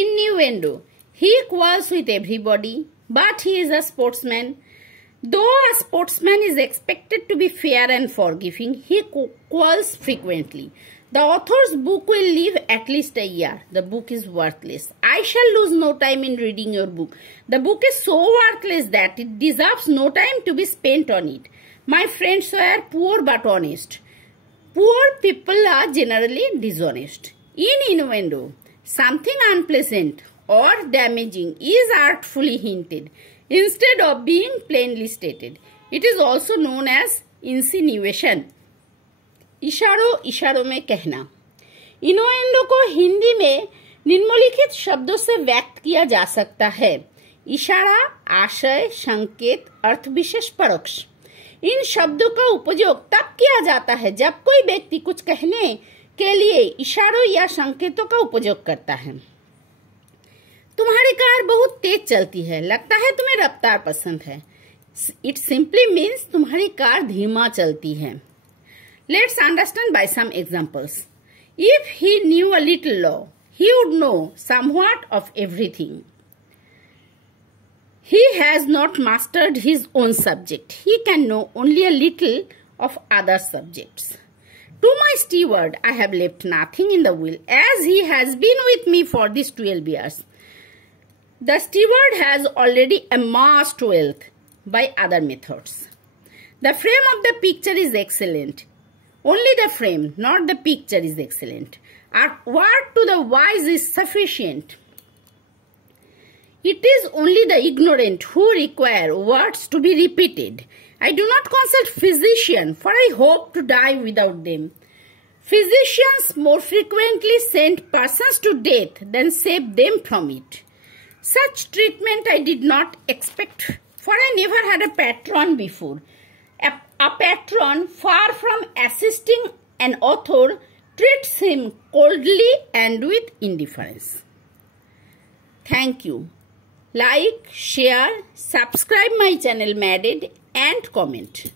Innuendo. He quarrels with everybody, but he is a sportsman. Though a sportsman is expected to be fair and forgiving, he quarrels frequently. The author's book will live at least a year. The book is worthless. I shall lose no time in reading your book. The book is so worthless that it deserves no time to be spent on it. My friends were poor but honest. Poor people are generally dishonest. In innuendo, something unpleasant or damaging is artfully hinted instead of being plainly stated. It is also known as insinuation. इशारों इशारों में कहना। इनुएंडो को हिंदी में निम्नलिखित शब्दों से व्यक्त किया जा सकता है। इशारा, आशय, संकेत, अर्थ विशेष, परोक्ष। इन शब्दों का उपयोग तब किया जाता है जब कोई व्यक्ति कुछ कहने के लिए इशारों या संकेतों का उपयोग करता है। तुम्हारी कार बहुत तेज चलती है, लगता है तुम्हें रफ्तार पसंद है। इट सिंपली मीन्स तुम्हारी कार धीमा चलती है। Let's understand by some examples. If he knew a little law, he would know somewhat of everything. He has not mastered his own subject. He can know only a little of other subjects. To my steward, I have left nothing in the will, as he has been with me for these 12 years. The steward has already amassed wealth by other methods. The frame of the picture is excellent. Only the frame, not the picture, is excellent. A word to the wise is sufficient. It is only the ignorant who require words to be repeated. I do not consult physicians, for I hope to die without them. Physicians more frequently send persons to death than save them from it. Such treatment I did not expect, for I never had a patron before. A patron, far from assisting an author, treats him coldly and with indifference. Thank you. Like, share, subscribe my channel Madid and comment.